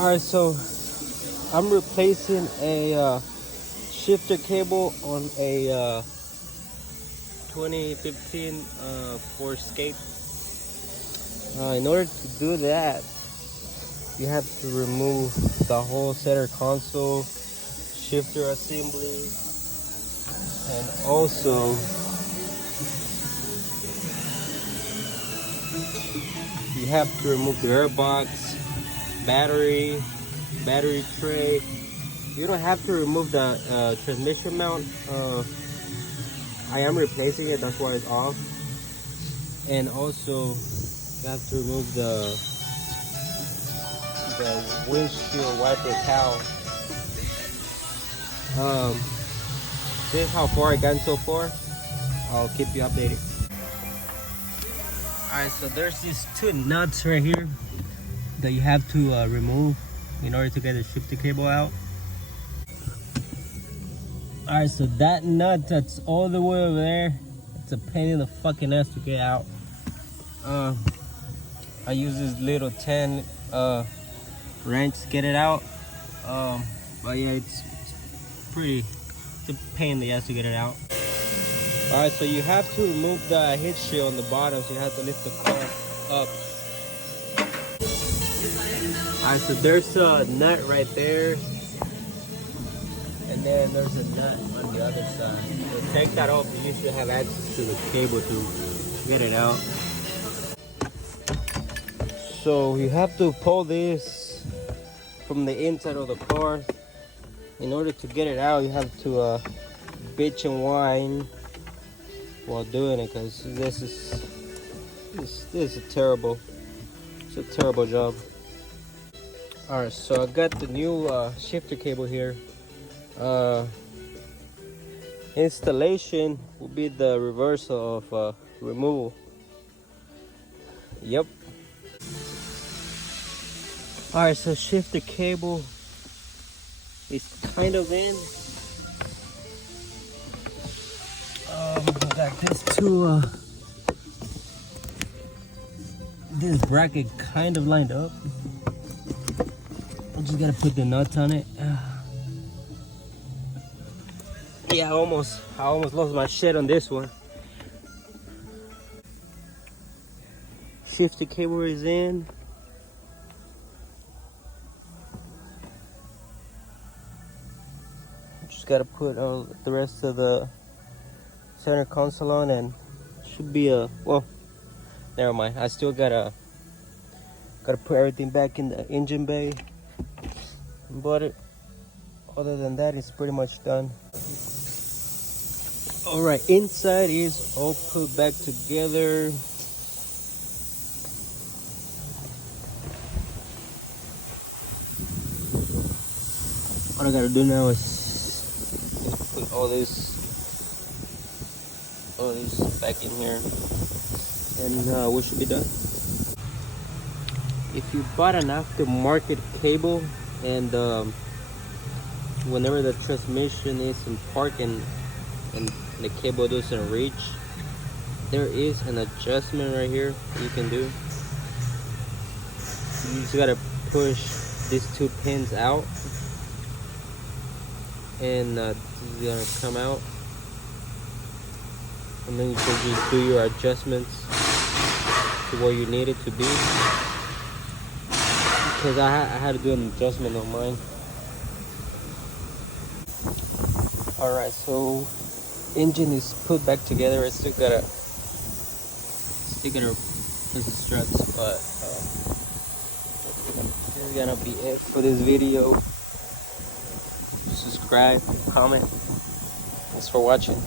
Alright, so I'm replacing a shifter cable on a 2015 Ford Escape. In order to do that, you have to remove the whole center console, shifter assembly, and also you have to remove the airbox, battery tray. You don't have to remove the transmission mount. I am replacing it, that's why it's off. And also you have to remove the windshield wiper cowl. This is how far I gotten so far. I'll keep you updated. Alright, so there's these two nuts right here that you have to remove in order to get the shifter cable out. Alright, so that nut that's all the way over there, it's a pain in the fucking ass to get out. I use this little 10 wrench to get it out. But yeah, it's a pain in the ass to get it out. Alright, so you have to remove the head shield on the bottom, so you have to lift the car up. Alright, so there's a nut right there, and then there's a nut on the other side. So take that off, you need to have access to the cable to get it out. So you have to pull this from the inside of the car. In order to get it out, you have to bitch and whine while doing it, because this is a terrible job. Alright, so I got the new shifter cable here. Installation will be the reversal of removal. Yep. Alright, so shifter cable is kind of in. Got this two this bracket kind of lined up. I just gotta put the nuts on it. Yeah, I almost lost my shit on this one. Shifter cable is in. Just gotta put the rest of the center console on, and should be well, never mind. I still gotta put everything back in the engine bay, but other than that, it's pretty much done. All right, inside is all put back together. What I gotta do now is put all this back in here, and we should be done. If you bought an aftermarket cable and whenever the transmission is in park and the cable doesn't reach, there is an adjustment right here you can do. You just gotta push these two pins out, and this is gonna come out, and then you can just do your adjustments to where you need it to be. Because I had to do an adjustment on mine. Alright, so engine is put back together. I still gotta press the struts, but this is gonna be it for this video. Subscribe, comment. Thanks for watching.